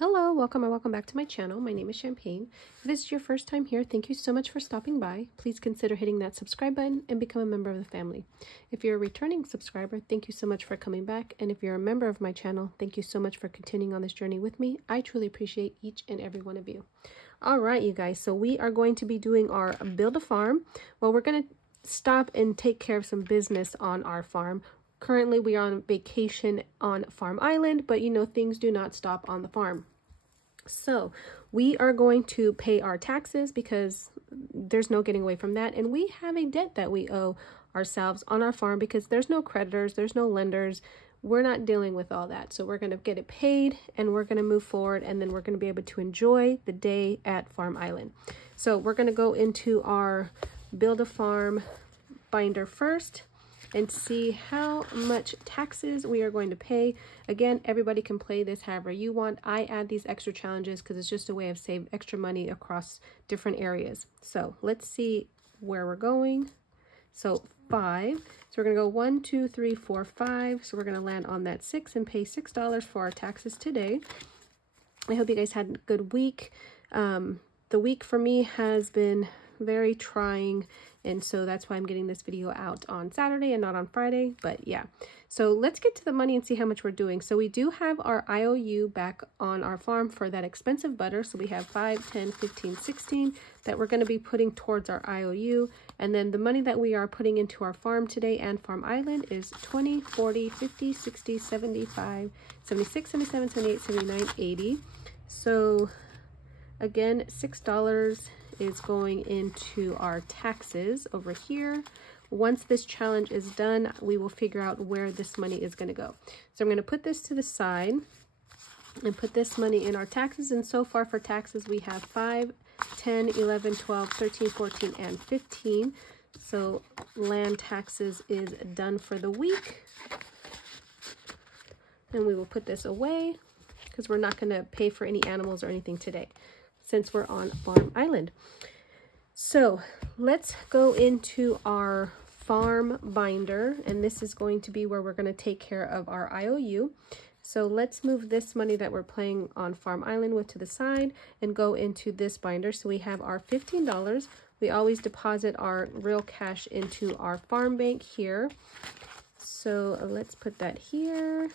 Hello, welcome or welcome back to my channel. My name is Champagne. If this is your first time here, thank you so much for stopping by. Please consider hitting that subscribe button and become a member of the family. If you're a returning subscriber, thank you so much for coming back. And if you're a member of my channel, thank you so much for continuing on this journey with me. I truly appreciate each and every one of you. All right, you guys, so we are going to be doing our build a farm. Well, we're going to stop and take care of some business on our farm. Currently, we are on vacation on Farm Island, but you know, things do not stop on the farm. So we are going to pay our taxes because there's no getting away from that. And we have a debt that we owe ourselves on our farm because there's no creditors, there's no lenders. We're not dealing with all that. So we're going to get it paid and we're going to move forward, and then we're going to be able to enjoy the day at Farm Island. So we're going to go into our Build a Farm binder first and see how much taxes we are going to pay. Again, everybody can play this however you want. I add these extra challenges because it's just a way of saving extra money across different areas. So let's see where we're going. So 5. So we're gonna go 1, 2, 3, 4, 5. So we're gonna land on that 6 and pay $6 for our taxes today. I hope you guys had a good week. The week for me has been very trying, and so that's why I'm getting this video out on Saturday and not on Friday. But yeah, so let's get to the money and see how much we're doing. So we do have our IOU back on our farm for that expensive butter. So we have 5, 10, 15, 16 that we're going to be putting towards our IOU. And then the money that we are putting into our farm today and Farm Island is 20, 40, 50, 60, 75, 76, 77, 78, 79, 80. So again, $6 is going into our taxes over here. Once this challenge is done, we will figure out where this money is going to go. So I'm going to put this to the side and put this money in our taxes. And so far for taxes, we have 5, 10, 11, 12, 13, 14, and 15. So land taxes is done for the week. And we will put this away because we're not going to pay for any animals or anything today, since we're on Farm Island. So let's go into our farm binder, and this is going to be where we're going to take care of our IOU. So let's move this money that we're playing on Farm Island with to the side and go into this binder. So we have our $15. We always deposit our real cash into our farm bank here. So let's put that here.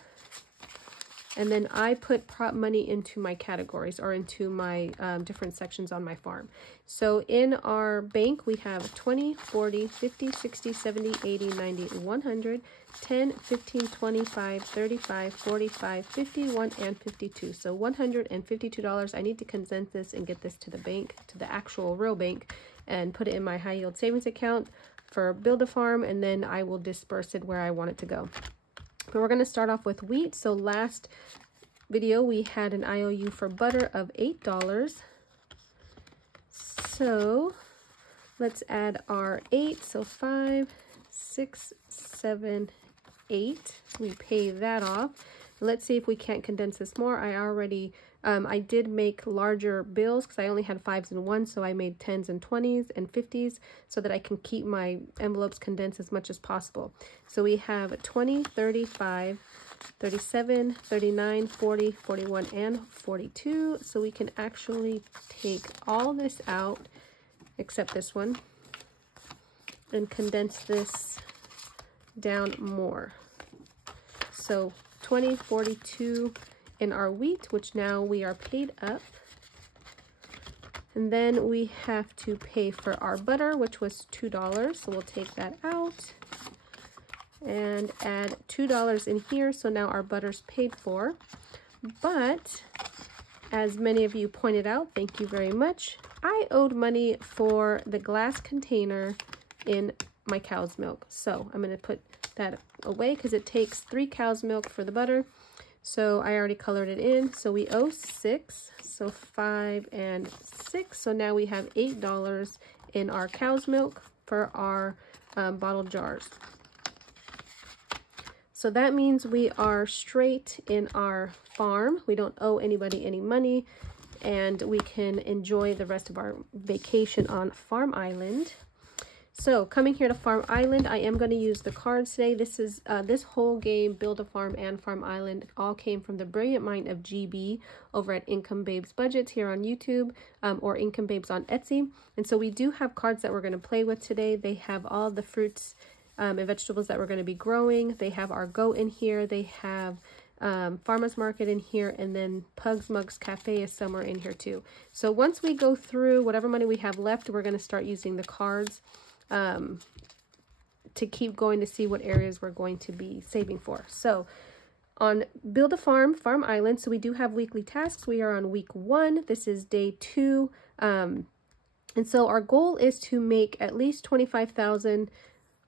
And then I put prop money into my categories, or into my different sections on my farm. So in our bank, we have 20, 40, 50, 60, 70, 80, 90, 100, 10, 15, 25, 35, 45, 51, and 52. So $152. I need to condense this and get this to the bank, to the actual real bank, and put it in my high yield savings account for Build a Farm, and then I will disperse it where I want it to go. But we're going to start off with wheat. So last video we had an IOU for butter of $8. So let's add our 8. So 5, 6, 7, 8. We pay that off. Let's see if we can't condense this more. I did make larger bills because I only had 5s and 1s, so I made 10s and 20s and 50s so that I can keep my envelopes condensed as much as possible. So we have 20, 35, 37, 39, 40, 41, and 42. So we can actually take all this out except this one and condense this down more. So 20, 42 in our wheat, which now we are paid up. And then we have to pay for our butter, which was $2. So we'll take that out and add $2 in here. So now our butter's paid for. But as many of you pointed out, thank you very much, I owed money for the glass container in my cow's milk. So I'm going to put that away because it takes 3 cows' milk for the butter. So I already colored it in. So we owe 6. So 5 and 6. So now we have $8 in our cow's milk for our bottle jars. So that means we are straight in our farm. We don't owe anybody any money, and we can enjoy the rest of our vacation on Farm Island. So coming here to Farm Island, I am going to use the cards today. This is this whole game, Build a Farm and Farm Island, all came from the brilliant mind of GB over at Income Babes Budgets here on YouTube, or Income Babes on Etsy. And so we do have cards that we're going to play with today. They have all the fruits and vegetables that we're going to be growing. They have our goat in here. They have Farmers Market in here, and then Pugs Mugs Cafe is somewhere in here too. So once we go through whatever money we have left, we're going to start using the cards to keep going to see what areas we're going to be saving for. So on Build a Farm, Farm Island, so we do have weekly tasks. We are on week 1. This is day 2. And so our goal is to make at least 25,000,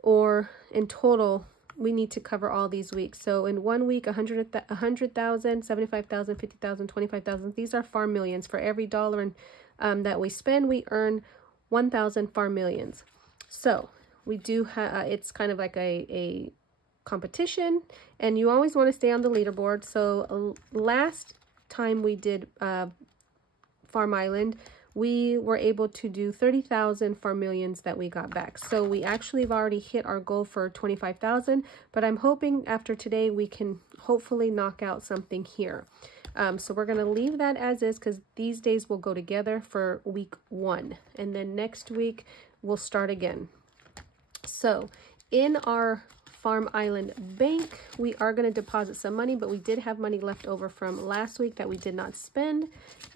or in total, we need to cover all these weeks. So in 1 week, 100,000, 75,000, 50,000, 25,000. These are farm millions. For every dollar that we spend, we earn 1,000 farm millions. So we do have, it's kind of like a competition, and you always want to stay on the leaderboard. So last time we did Farm Island, we were able to do 30,000 farm millions that we got back. So we actually have already hit our goal for 25,000, but I'm hoping after today we can hopefully knock out something here. So we're going to leave that as is, because these days will go together for week 1, and then next week we'll start again. So in our Farm Island bank, we are going to deposit some money, but we did have money left over from last week that we did not spend,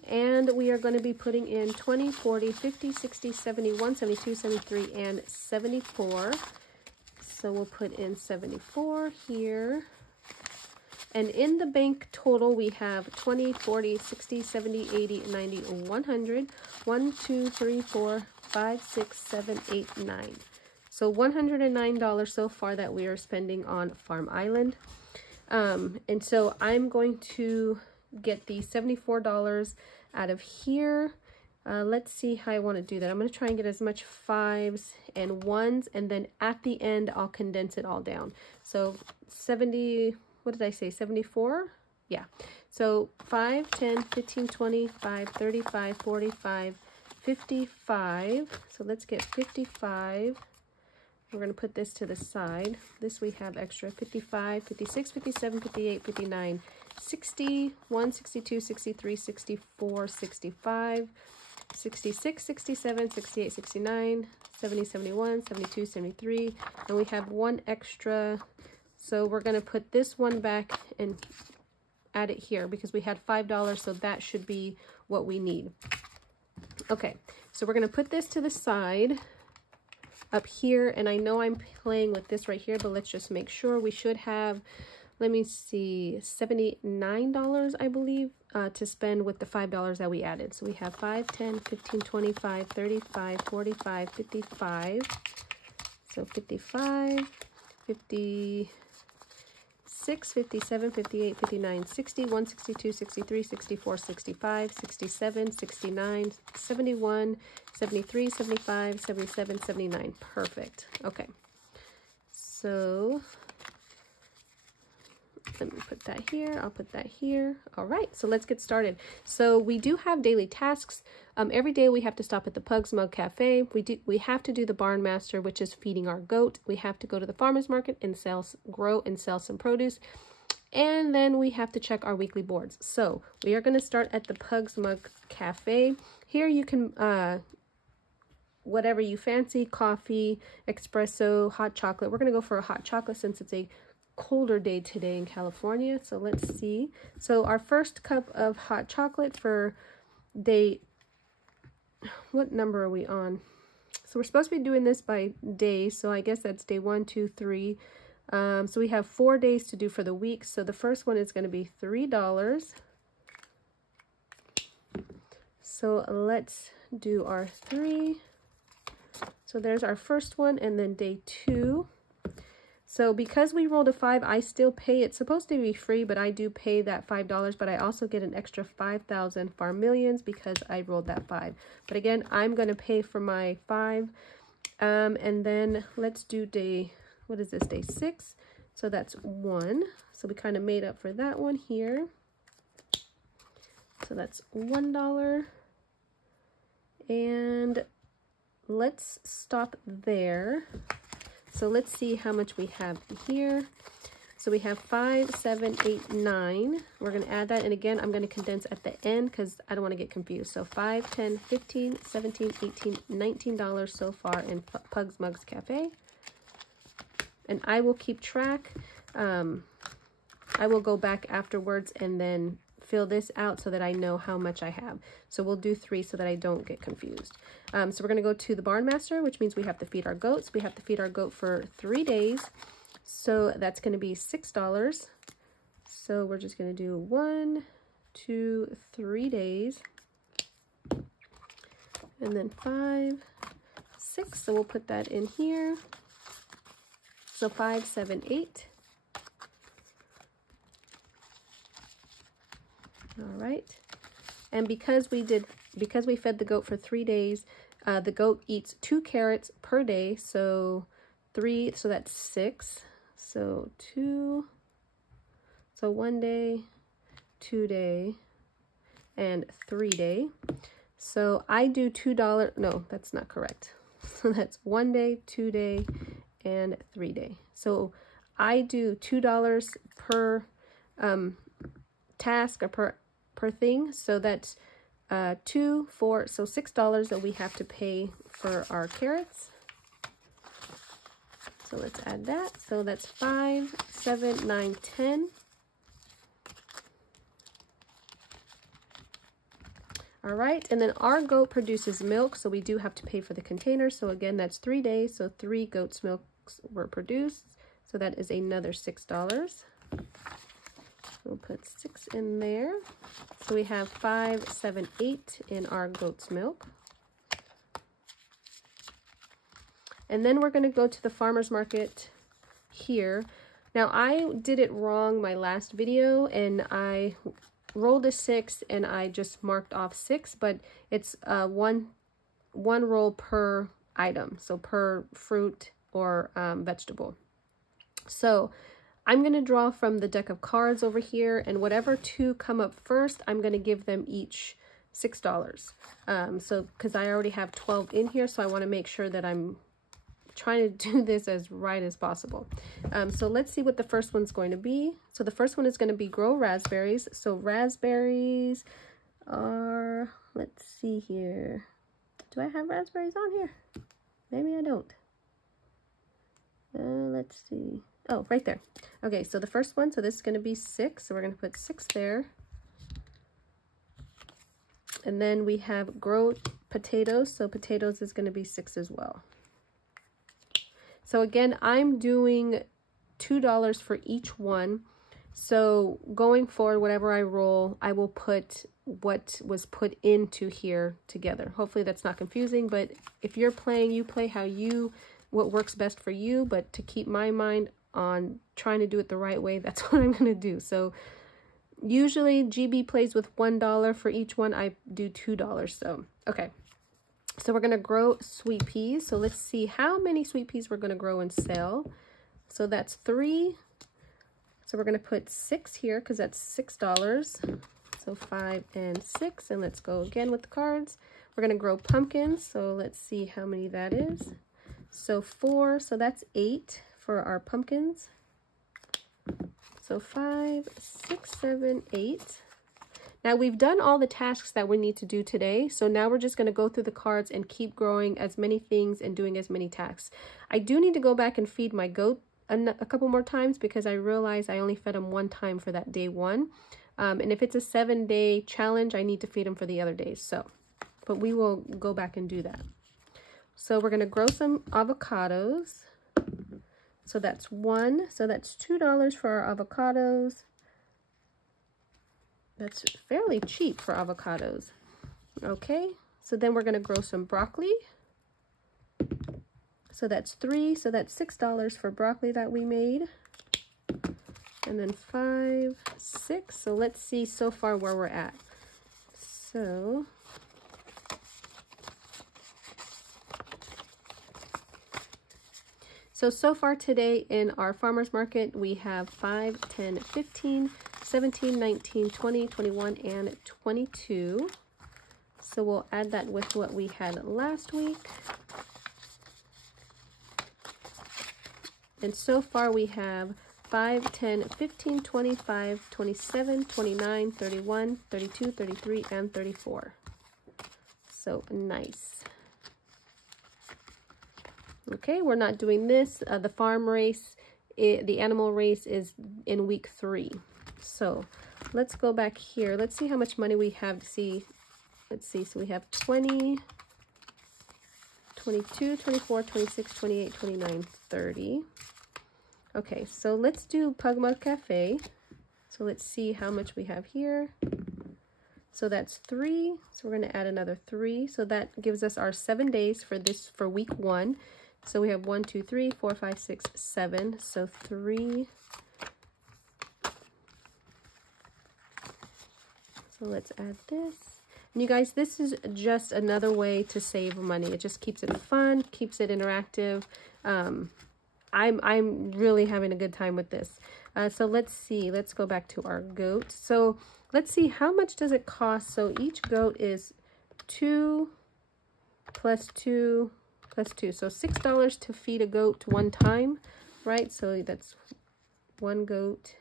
and we are going to be putting in 20, 40, 50, 60, 71, 72, 73, and 74. So we'll put in 74 here. And in the bank total, we have 20, 40, 60, 70, 80, 90, 100. 1, 2, 3, 4, 5, 6, 7, 8, 9. So $109 so far that we are spending on Farm Island. And so I'm going to get the $74 out of here. Let's see how I want to do that. I'm going to try and get as much 5s and 1s, and then at the end, I'll condense it all down. So 70... what did I say, 74? Yeah. So 5, 10, 15, 25, 35, 45, 55. So let's get 55. We're going to put this to the side. This we have extra. 55, 56, 57, 58, 59, 61, 62, 63, 64, 65, 66, 67, 68, 69, 70, 71, 72, 73. And we have one extra. So we're going to put this one back and add it here because we had $5, so that should be what we need. Okay, so we're going to put this to the side up here, and I know I'm playing with this right here, but let's just make sure. We should have, let me see, $79, I believe, to spend with the $5 that we added. So we have 5, 10, 15, 25, 35, 45, 55. So 55, 50... 6, 57, 58, 59, 60, 162, 63, 64, 65, 67, 69, 71, 73, 75, 77, 79. Perfect. Okay. So let me put that here. I'll put that here. All right. So let's get started. So we do have daily tasks. Every day we have to stop at the Pugs Mug Cafe. We have to do the Barn Master, which is feeding our goat. We have to go to the farmer's market and grow and sell some produce. And then we have to check our weekly boards. So we are going to start at the Pugs Mug Cafe. Here you can, whatever you fancy, coffee, espresso, hot chocolate. We're going to go for a hot chocolate since it's a colder day today in California. So let's see. So our first cup of hot chocolate for day, what number are we on? So we're supposed to be doing this by day, so I guess that's day 1, 2, 3. So we have 4 days to do for the week. So the first one is going to be $3. So let's do our 3. So there's our first one, and then day 2. So because we rolled a 5, I still pay. It's supposed to be free, but I do pay that $5, but I also get an extra 5,000 farm millions because I rolled that 5. But again, I'm going to pay for my 5. And then let's do day, what is this, day 6? So that's 1. So we kind of made up for that one here. So that's $1. And let's stop there. So let's see how much we have here. So we have 5, 7, 8, 9. We're going to add that. And again, I'm going to condense at the end because I don't want to get confused. So 5, 10, 15, 17, 18, $19 so far in Pugs Mugs Cafe. And I will keep track. I will go back afterwards and then fill this out so that I know how much I have. So we'll do 3 so that I don't get confused. So we're going to go to the Barn Master, which means we have to feed our goats. We have to feed our goat for 3 days. So that's going to be $6. So we're just going to do 1, 2, 3 days. And then 5, 6. So we'll put that in here. So 5, 7, 8. All right. And because we fed the goat for 3 days, the goat eats 2 carrots per day. So 3, so that's 6. So 2, so 1 day, 2 day, and 3 day. So I do $2, no, that's not correct. So that's 1 day, 2 day, and 3 day. So I do $2 per task or per thing. So that's 2, 4, so $6 that we have to pay for our carrots. So let's add that. So that's 5, 7, 9, 10. All right, and then our goat produces milk, so we do have to pay for the container. So again, that's 3 days, so 3 goats' milks were produced. So that is another $6. We'll put 6 in there. So we have 5, 7, 8 in our goat's milk. And then we're going to go to the farmer's market here. Now I did it wrong my last video and I rolled a 6 and I just marked off 6, but it's one roll per item, so per fruit or vegetable. So I'm going to draw from the deck of cards over here, and whatever 2 come up first, I'm going to give them each $6. So because I already have 12 in here, so I want to make sure that I'm trying to do this as right as possible. So let's see what the first one's going to be. So the first one is going to be grow raspberries. So raspberries are, let's see here. Do I have raspberries on here? Maybe I don't. Let's see. Oh, right there. Okay, so the first one, so this is going to be 6. So we're going to put 6 there. And then we have grow potatoes. So potatoes is going to be 6 as well. So again, I'm doing $2 for each one. So going forward, whatever I roll, I will put what was put into here together. Hopefully that's not confusing, but if you're playing, you play what works best for you. But to keep my mind on trying to do it the right way, that's what I'm going to do. So usually GB plays with $1 for each one. I do $2. So, okay. So we're going to grow sweet peas. So let's see how many sweet peas we're going to grow and sell. So that's 3. So we're going to put 6 here because that's $6. So 5 and 6. And let's go again with the cards. We're going to grow pumpkins. So let's see how many that is. So 4. So that's 8 for our pumpkins. So 5, 6, 7, 8. Now we've done all the tasks that we need to do today. So now we're just going to go through the cards and keep growing as many things and doing as many tasks. I do need to go back and feed my goat a couple more times because I realized I only fed him 1 time for that day 1. And if it's a 7-day challenge, I need to feed him for the other days. So, but we will go back and do that. So we're going to grow some avocados. So that's 1. So that's $2 for our avocados. That's fairly cheap for avocados. Okay, so then we're going to grow some broccoli. So that's 3. So that's $6 for broccoli that we made. And then 5, 6. So let's see so far where we're at. So far today in our farmer's market, we have 5, 10, 15, 17, 19, 20, 21, and 22. So we'll add that with what we had last week. And so far we have 5, 10, 15, 25, 27, 29, 31, 32, 33, and 34. So nice. Okay, we're not doing this. The farm race, the animal race is in week 3. So let's go back here. Let's see how much money we have to see. Let's see. So we have 20, 22, 24, 26, 28, 29, 30. Okay, so let's do Pugma Cafe. So let's see how much we have here. So that's 3. So we're going to add another 3. So that gives us our 7 days for this, for week 1. So we have 1, 2, 3, 4, 5, 6, 7. So 3. So let's add this. And you guys, this is just another way to save money. It just keeps it fun, keeps it interactive. I'm really having a good time with this. So let's see. Let's go back to our goat. So let's see, how much does it cost? So each goat is 2 plus 2 plus 2. So $6 to feed a goat one time, right? So that's one goat.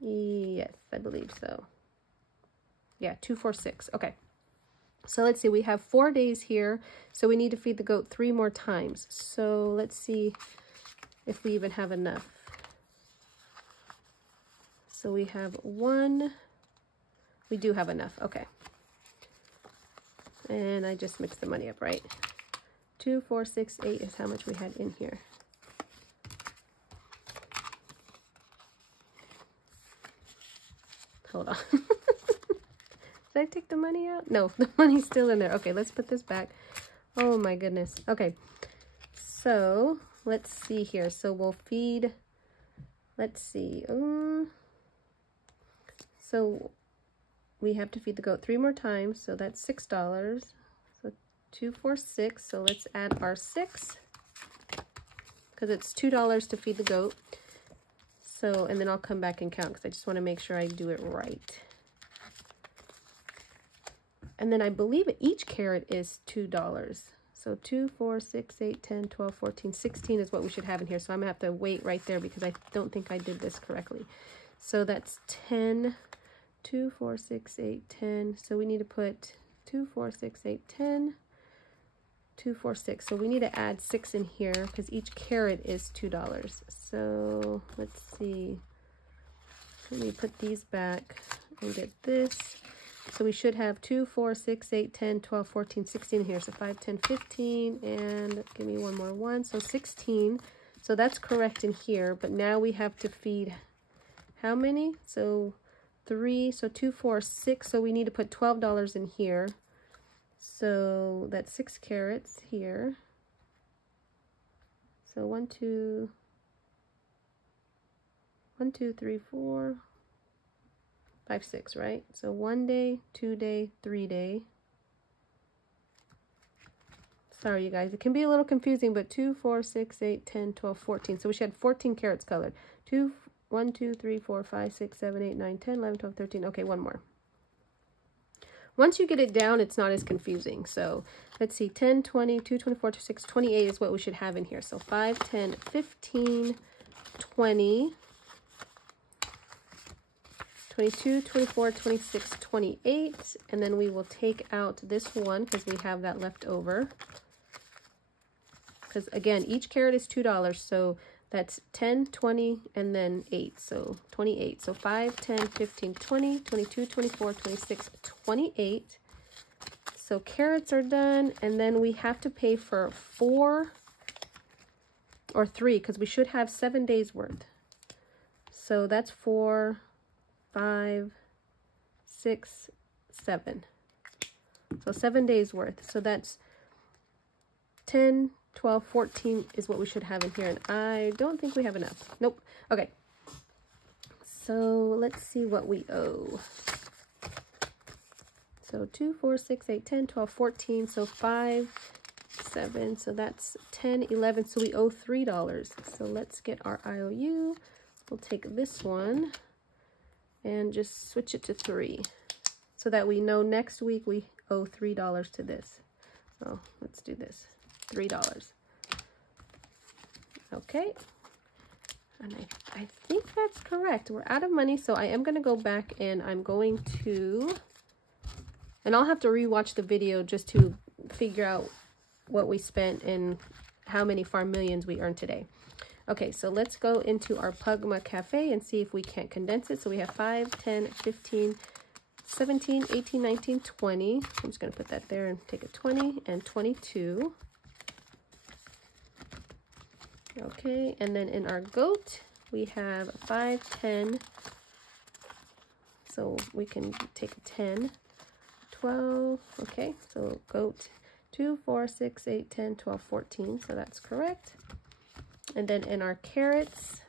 Yes, I believe so. Yeah, 2, 4, 6. Okay. So let's see, we have 4 days here. So we need to feed the goat 3 more times. So let's see if we even have enough. So we have 1. We do have enough. Okay. And I just mixed the money up, right? 2, 4, 6, 8 is how much we had in here. Hold on. Did I take the money out? No, the money's still in there. Okay, let's put this back. Oh my goodness. Okay, so let's see here. So we'll feed, let's see. So we have to feed the goat 3 more times. So that's $6. So 2, 4, 6. So let's add our 6 because it's $2 to feed the goat. So, and then I'll come back and count because I just want to make sure I do it right. And then I believe each carrot is $2. So 2, 4, 6, 8, 10, 12, 14, 16 is what we should have in here. So I'm going to have to wait right there because I don't think I did this correctly. So that's 10, 2, 4, 6, 8, 10. So we need to put 2, 4, 6, 8, 10, 2, 4, 6. So we need to add 6 in here because each carrot is $2. So let's see. Let me put these back and get this. So we should have 2, 4, 6, 8, 10, 12, 14, 16 here. So 5, 10, 15, and give me one more 1. So 16. So that's correct in here. But now we have to feed how many? So 3, so 2, 4, 6. So we need to put $12 in here. So that's 6 carrots here. So 1, 2, 3, 4, 5, 6, right? So 1 day, 2 day, 3 day. Sorry, you guys. It can be a little confusing, but 2, 4, 6, 8, 10, 12, 14. So we should have 14 carrots colored. 1, 2, 3, 4, 5, 6, 7, 8, 9, 10, 11, 12, 13. Okay, one more. Once you get it down, it's not as confusing. So let's see, 10, 20, 2, 24, 26, 28 is what we should have in here. So 5, 10, 15, 20, 22, 24, 26, 28. And then we will take out this one because we have that left over. Because again, each carrot is $2. So that's 10, 20, and then 8. So 28. So 5, 10, 15, 20, 22, 24, 26, 28. So carrots are done. And then we have to pay for 4 or 3 because we should have 7 days worth. So that's 4, 5, 6, 7. So 7 days worth. So that's 10, 12, 14 is what we should have in here. And I don't think we have enough. Nope. Okay. So let's see what we owe. So 2, 4, 6, 8, 10, 12, 14. So 5, 7. So that's 10, 11. So we owe $3. So let's get our IOU. We'll take this one and just switch it to 3. So so that we know next week we owe $3 to this. So let's do this, $3. Okay, and I think that's correct. We're out of money, so I am going to go back and I'm going to, and I'll have to rewatch the video just to figure out what we spent and how many farm millions we earned today. Okay, so let's go into our Pugma Cafe and see if we can't condense it. So we have 5, 10, 15, 17, 18, 19, 20. I'm just going to put that there and take a 20 and 22. Okay, and then in our goat, we have 5, 10. So we can take a 10, 12. Okay, so goat 2, 4, 6, 8, 10, 12, 14. So that's correct. And then in our carrots,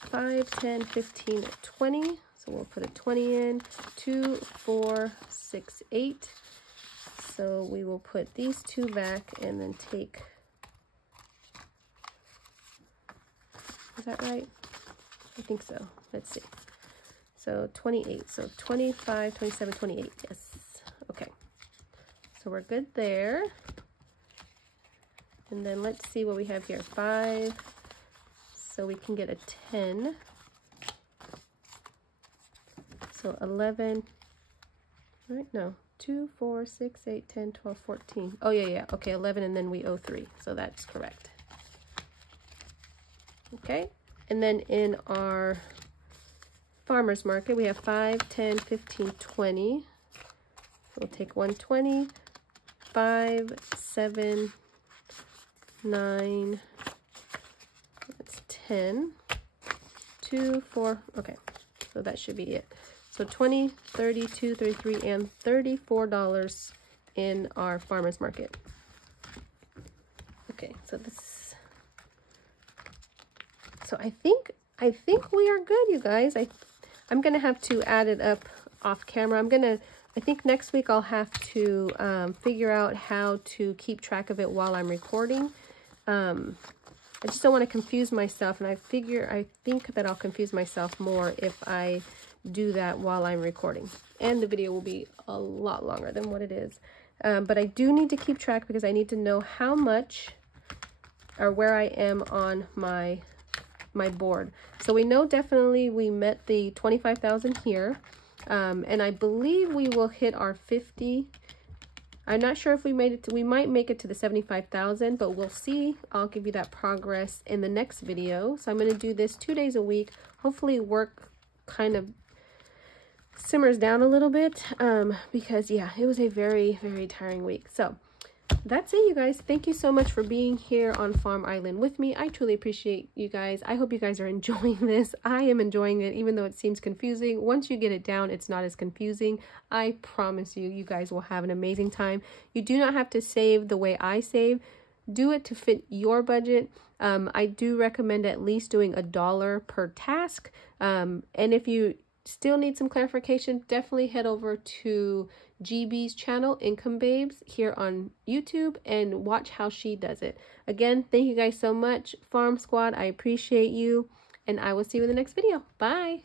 5, 10, 15, 20. So we'll put a 20 in, 2, 4, 6, 8. So we will put these two back and then take, is that right? I think so. Let's see. So 28. So 25, 27, 28. Yes. Okay. So we're good there. And then let's see what we have here. 5. So we can get a 10. So 11. Right? No. 2, 4, 6, 8, 10, 12, 14. Oh, yeah. Okay, 11, and then we owe 3. So that's correct. Okay. And then in our farmer's market, we have 5, 10, 15, 20. So we'll take 120, 5, 7, 9, that's 10, 2, 4, okay, so that should be it. So 20, 32, 33, and $34 in our farmer's market. Okay, so this, so I think we are good, you guys. I'm gonna have to add it up off camera. I think next week I'll have to figure out how to keep track of it while I'm recording. I just don't want to confuse myself, and I think that I'll confuse myself more if I do that while I'm recording. And the video will be a lot longer than what it is. But I do need to keep track because I need to know how much or where I am on my board. So we know definitely we met the 25,000 here. And I believe we will hit our 50. I'm not sure if we made it to, we might make it to the 75,000, but we'll see. I'll give you that progress in the next video. So I'm going to do this 2 days a week. Hopefully work kind of simmers down a little bit, because yeah, it was a very, very tiring week. So that's it, you guys. Thank you so much for being here on Farm Island with me. I truly appreciate you guys. I hope you guys are enjoying this. I am enjoying it, even though it seems confusing. Once you get it down, it's not as confusing. I promise you, you guys will have an amazing time. You do not have to save the way I save. Do it to fit your budget. I do recommend at least doing $1 per task. And if you still need some clarification, definitely head over to GB's channel, Income Babes, here on YouTube, and watch how she does it. Again, thank you guys so much, Farm Squad. I appreciate you, and I will see you in the next video. Bye.